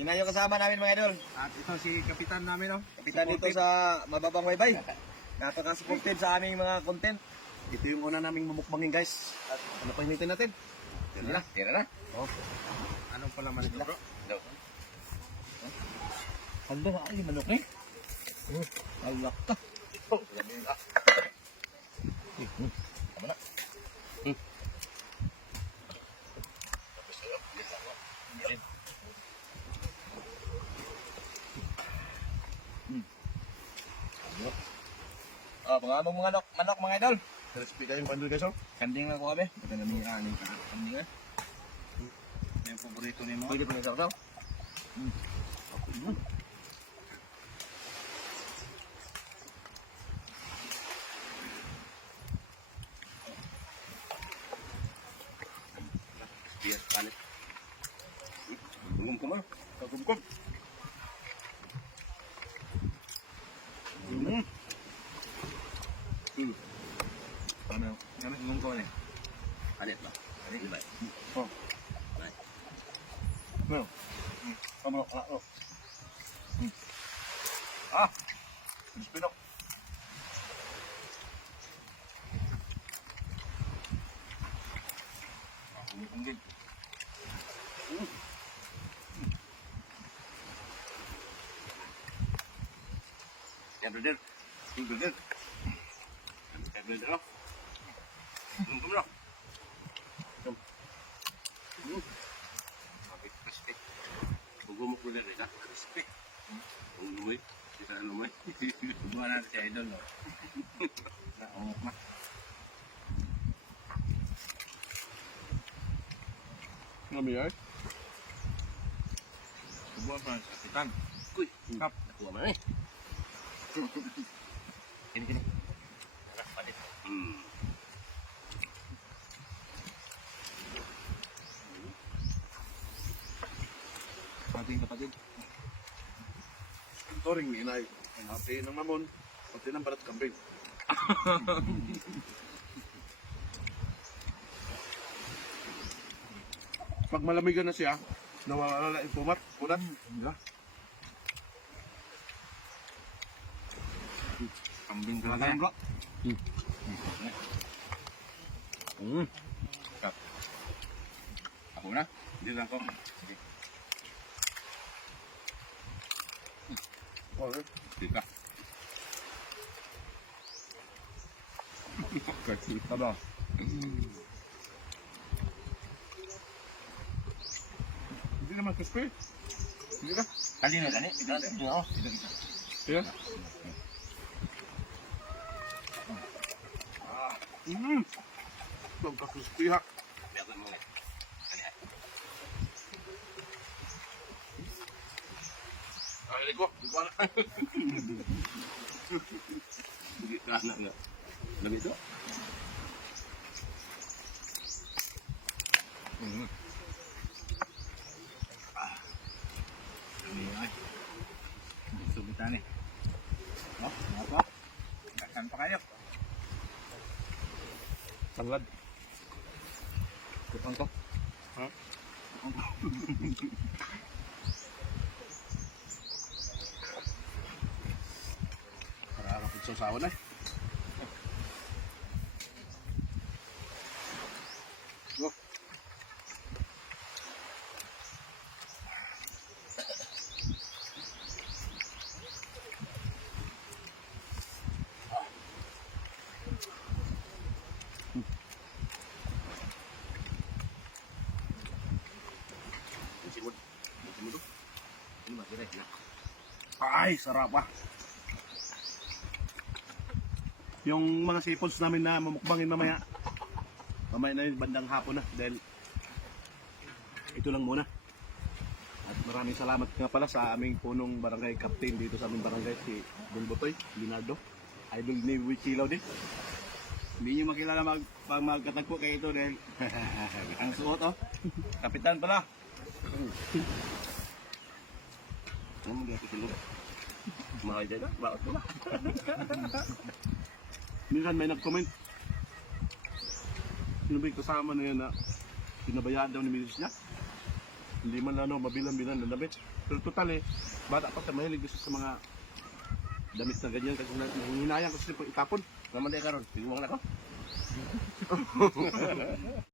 Yun na yung kasama namin mga idol. At ito si kapitan namin, no? Kapitan dito sa Mababang Baybay. Napaka-supportive sa aming mga content. Ito yung una naming mamukbangin, guys. At ano pa hinitin natin? Tira na. Oh. Anong palaman ito, bro? Handa na ay manok eh. Alak ka. Tama na. Pangamong mga manok mga idol. Recipe tayong pandul, guys, oh. Kanding na ko kami. Ito na may aning kanding na. Yung paborito ni mo. Pwede pa nagsaw daw. Bias palit. Gumkum ah. Kagumkum. Ano? Kami gumkum ni. Alit ba? Alit ba? Oh. Well. Kamu, oh. Ah. Pinok. Mungkin. Ya brother. King brother. Ya brother lah. Gumkum lah. Mabit crispy. Gumuk brother dah crispy. Lumay. Kita lumay. Dua na si idol no. Na ongok na. Ngami ay. Subuhan pa sa kapitan. Kuy, kap. Nakuha man eh. Kini. Palit. Ating kapatid. Toring ni inay. Pati ng mamon. Pati ng balat kambing. Pag malamigan na siya, nawawala yung pumat. Kunat. Kambing Talaga talaga. yung bro. Kap. Ako na. Hindi lang ko. Sige. Okay. Tika. Kasi taba. Hindi naman crispy. Hindi ka? Kali na kani. Ito. Yeah. Ito ka-crispy ha. Biarkan mo ngayon. Ay, ko. Di ko alam. Hindi ka anak nga. Lami ito. Lami ay. Subutan eh. Oh, apa? Kakan pa kayo. Tanglad. Kupang ko. Ha? Para kapag sausawan eh. Go. Simod. Simod to. Ini masih rek na. Ay, sarap ah. Yung mga seafoods namin na mamukbangin mamaya. Mamaya na yun, bandang hapon na. Dahil ito lang muna. At maraming salamat nga pala sa aming punong barangay captain dito sa aming barangay, si Bulbotoy, Leonardo. Idol ni Wichilaw din. Hindi nyo makilala pag magkatagpo kayo ito dahil ang suot oh. Kapitan pala. Ano mo dito silog? Mahal dyan na. Bakit mo na? Minsan may nag-comment. Sino ba yung kasama na yan na pinabayaan daw ni misis niya? Hindi man mabilang-bilang ng damit. Pero total bata pa siya mahilig gusto sa mga damit na ganyan kasi hinayang kasi po itapon. Naman tayo karon, tingnan mo na ko.